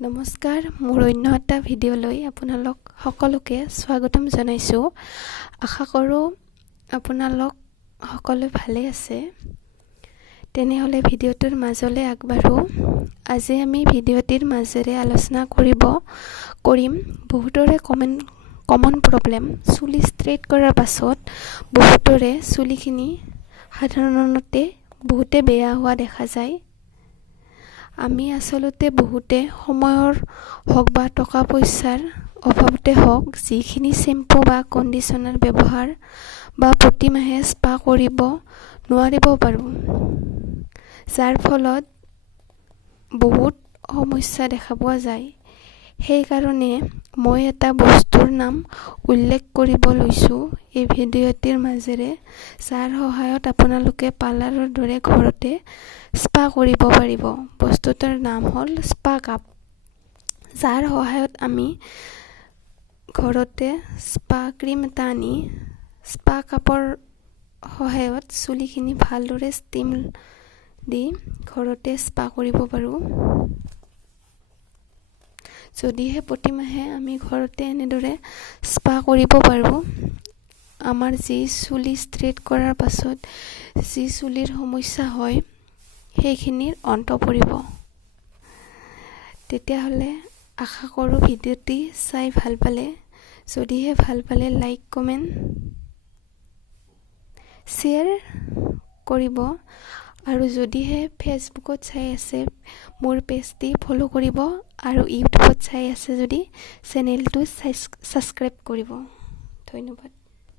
নমস্কাৰ, মোৰ অন্য এটা ভিডিঅ'লৈ আপোনালোক সকলোকে স্বাগতম জনাইছোঁ। আশা কৰোঁ আপোনালোক সকলো ভালে আছে। তেনেহ'লে ভিডিঅ'টোৰ মাজলৈ আগবাঢ়োঁ। আজি আমি ভিডিঅ'টিৰ মাজেৰে আলোচনা কৰিম বহুতৰে কমন প্ৰব্লেম। চুলি ষ্ট্ৰেইট কৰাৰ পাছত বহুতৰে চুলিখিনি সাধাৰণতে বহুতে বেয়া হোৱা দেখা যায়। আমি আচলতে বহুতে সময়ৰ হওক বা টকা পইচাৰ অভাৱতে হওক যিখিনি শ্বেম্পু বা কণ্ডিশ্যনাৰ ব্যৱহাৰ বা প্ৰতিমাহে স্পা কৰিব নোৱাৰিব পাৰোঁ, যাৰ ফলত বহুত সমস্যা দেখা পোৱা যায়। সেইকাৰণে মই এটা বস্তুৰ নাম উল্লেখ কৰিব লৈছোঁ এই ভিডিঅ'টিৰ মাজেৰে, যাৰ সহায়ত আপোনালোকে পাৰ্লাৰৰ দৰে ঘৰতে স্পা কৰিব পাৰিব। বস্তুটোৰ নাম হ'ল স্পা কাপ, যাৰ সহায়ত আমি ঘৰতে স্পা ক্ৰীম এটা আনি স্পা কাপৰ সহায়ত চুলিখিনি ভালদৰে ষ্টিম দি ঘৰতে স্পা কৰিব পাৰোঁ। যদিহে প্ৰতিমাহে আমি ঘৰতে এনেদৰে স্পা কৰিব পাৰোঁ, আমাৰ যি চুলি ষ্ট্ৰেইট কৰাৰ পাছত যি চুলিৰ সমস্যা হয় সেইখিনিৰ অন্ত পৰিব। তেতিয়াহ'লে আশা কৰোঁ ভিডিঅ'টি চাই ভাল পালে। যদিহে ভাল পালে লাইক কমেণ্ট শ্বেয়াৰ কৰিব, আৰু যদিহে ফেচবুকত চাই আছে মোৰ পেজটি ফ'ল' কৰিব, আৰু ইউটিউবত চাই আছে যদি চেনেলটো ছাবস্ক্ৰাইব কৰিব। ধন্যবাদ।